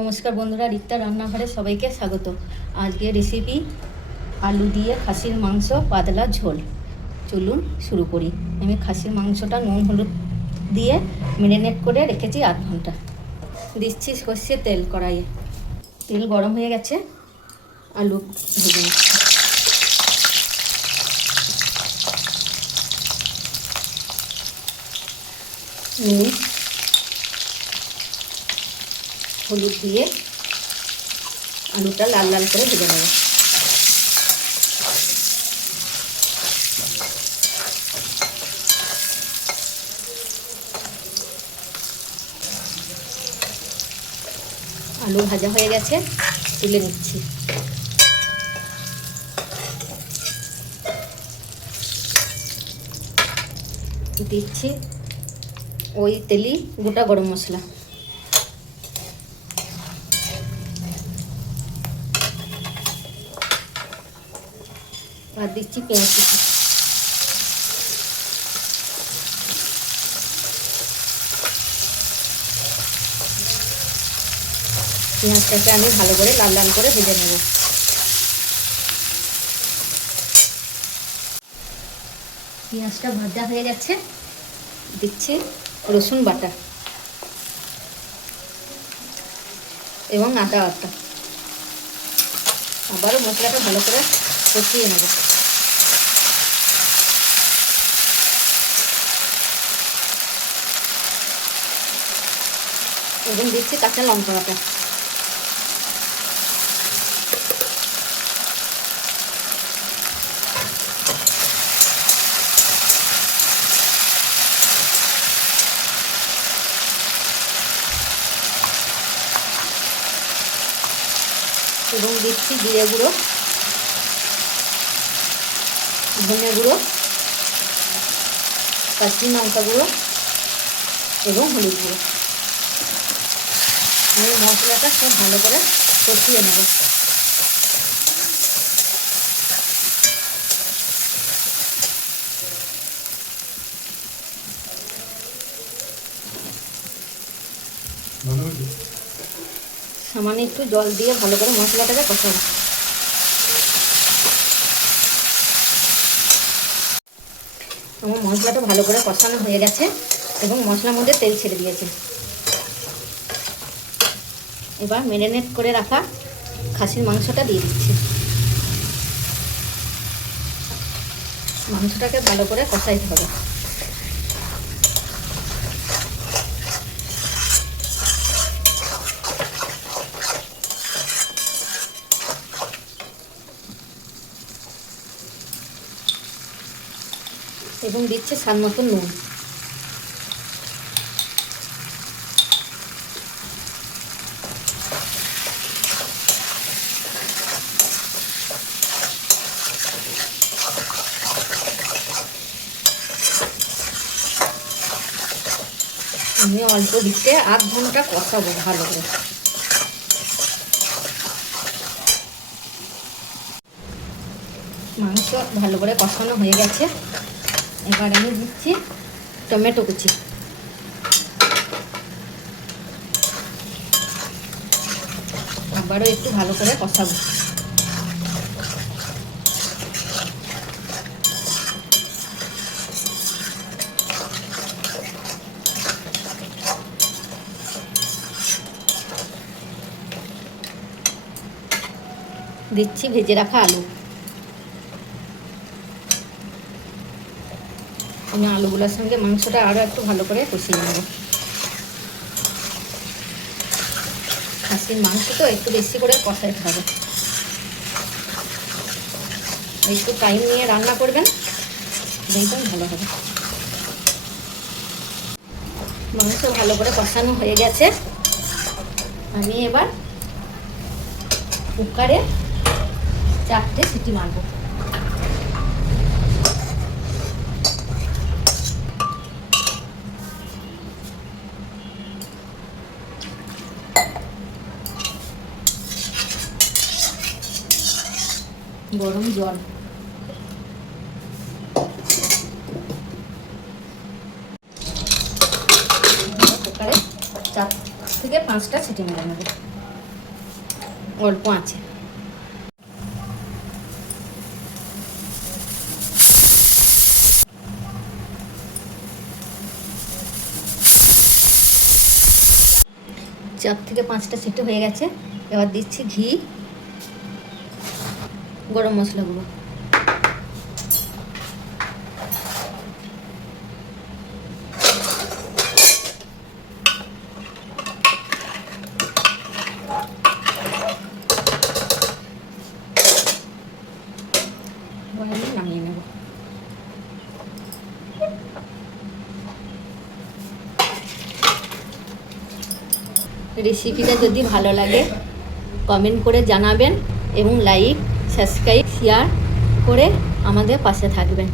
নমস্কার বন্ধুরা, রিক্তা রান্নাঘরে সবাইকে স্বাগত। আজকে রেসিপি আলু দিয়ে খাসির মাংস পাতলা ঝোল। চলুন শুরু করি। আমি খাসির মাংসটা নুন হলুদ দিয়ে ম্যারিনেট করে রেখেছি 8 ঘন্টা। দিচ্ছি সর্ষের তেল কড়াইয়ে। তেল গরম হয়ে গেছে, আলু ভেজে নিচ্ছি। নুন হলুদ দিয়ে আলুটা লাল লাল করে ভেজে নেব। আলু ভাজা হয়ে গেছে, তুলে নিচ্ছি। দিচ্ছি ওই তেলি গোটা গরম মশলা, আর দিচ্ছি পেঁয়াজ কুচি। পেঁয়াজটাকে আমি ভালো করে লাল লাল করে ভেজে নেব। পেঁয়াজটা ভাজা হয়ে গেছে, দিচ্ছি রসুন বাটা এবং আদা বাটা। আবারও মশলাটা ভালো করে কষিয়ে নেব। এবং দিচ্ছি কাঁচা লঙ্কা বাটা। এবং দিচ্ছি জিরে গুঁড়ো, ধনে গুঁড়ো, কাশ্মীরি লঙ্কা গুঁড়ো এবং হলুদ গুঁড়ো। আমি মশলাটা সব ভালো করে কষিয়ে নেব। সামান্য একটু জল দিয়ে ভালো করে মশলাটাকে কষাবো। আমার মশলাটা ভালো করে কষানো হয়ে গেছে এবং মশলার মধ্যে তেল ছেড়ে দিয়েছে। এবার ম্যারিনেট করে রাখা খাসির মাংসটা দিয়ে দিচ্ছি। মাংসটাকে ভালো করে কষাইতে হবে। এবং দিচ্ছে স্বাদ মতো নুন। আমি অল্প দিতে 8 ঘন্টা কষাবো ভালো করে। মাংস ভালো করে কষানো হয়ে গেছে। এবার আমি দিচ্ছি টমেটো কুচি। আবারও একটু ভালো করে কষাবো। দিচ্ছি ভেজে রাখা আলু। আমি আলুগুলোর সঙ্গে মাংসটা আরও একটু ভালো করে কষিয়ে নেব। খাসির মাংস তো একটু বেশি করে কষাইতে হবে। একটু টাইম নিয়ে রান্না করবেন, দেখবেন ভালো হবে। মাংস ভালো করে কষানো হয়ে গেছে। আমি এবার কুকারে 4টে সিটি মারব। গরম জল, কুকারে 4 থেকে 5টা সিটি মেরে নেব। অল্প আছে। চার থেকে পাঁচটা সিটি হয়ে গেছে। এবার দিচ্ছি ঘি, গরম মশলাগুলো, নামিয়ে নেব। রেসিপিটা যদি ভালো লাগে কমেন্ট করে জানাবেন এবং লাইক, সাবস্ক্রাইব, শেয়ার করে আমাদের পাশে থাকবেন।